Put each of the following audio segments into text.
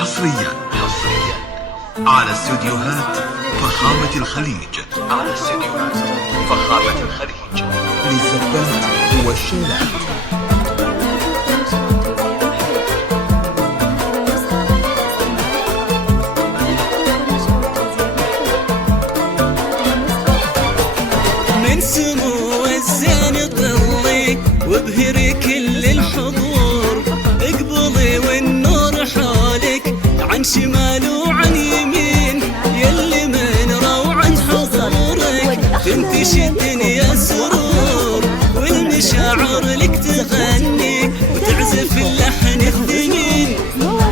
حصريا على استوديوهات فخامة الخليج، للزبات والشيلات. من سمو الزين طلي وابهري كل الحضور، اقبلي والنور حولك عن شمال وعن يمين، يلي من روعة حضورك تنتشي الدنيا سرور، والمشاعر لك تغني وتعزف اللحن الثمين.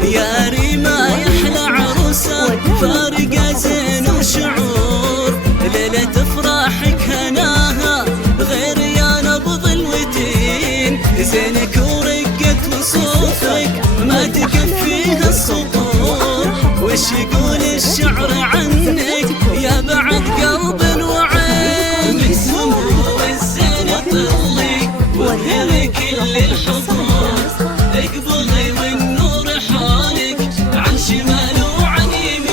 يا ريما يحلى عروسة فارقة زين وشعور، ليلة افراحك هناها غير يا نبض الوتين، زينك ورقة وصوفك ما تكفيها السطور، وش يقول الشعر عنك يا بعد قلب وعين. من سمو الزين طلي وابهري كل الحضور، اقبلي والنور حولك عن شمال وعن يمين.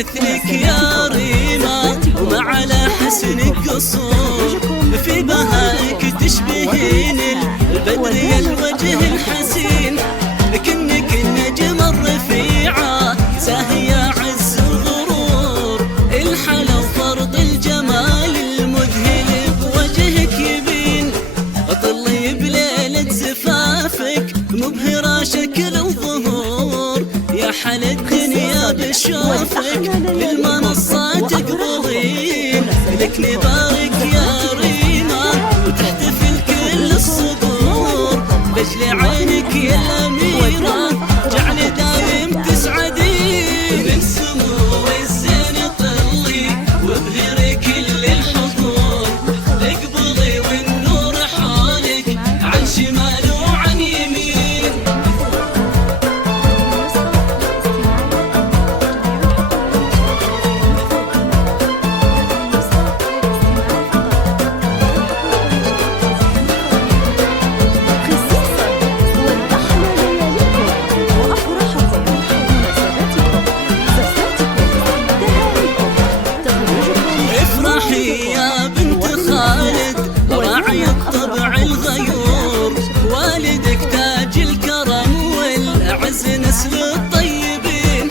مثلك يا ريما ومع حسنك قصور، في بهائك تشبهين البدر يا الوجه الحسين، كنك النجم الرفيعة ساهية عز الغرور، الحلا وفرض الجمال المذهل بوجهك يبين، طلي بليلة زفافك مبهرة شكل وظهور، يا حلا الدنيا بشوفك للمنصات تقبلين، لك نبارك يا ريما وتحتفل كل الصدور، بجل عينك يا الأميرة جعل دايم تسعدين. من سمو الزين طلي وابهري كل الحضور، اقبلي والنور حولك عن شمال وعن يمين. يا بنت خالد راعي الطبع الغيور، والدك تاج الكرم والأعز نسل الطيبين،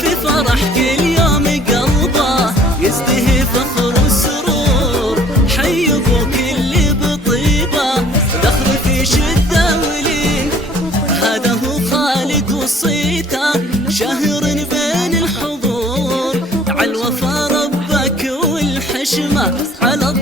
في فرح كل يوم قلبه يزدهي فخر وسرور، حي ابوك اللي بطيبه ذخر في شده ولين، هذا هو خالد وصيته شهر بين الحضور، عالوفا ربك والحشمة على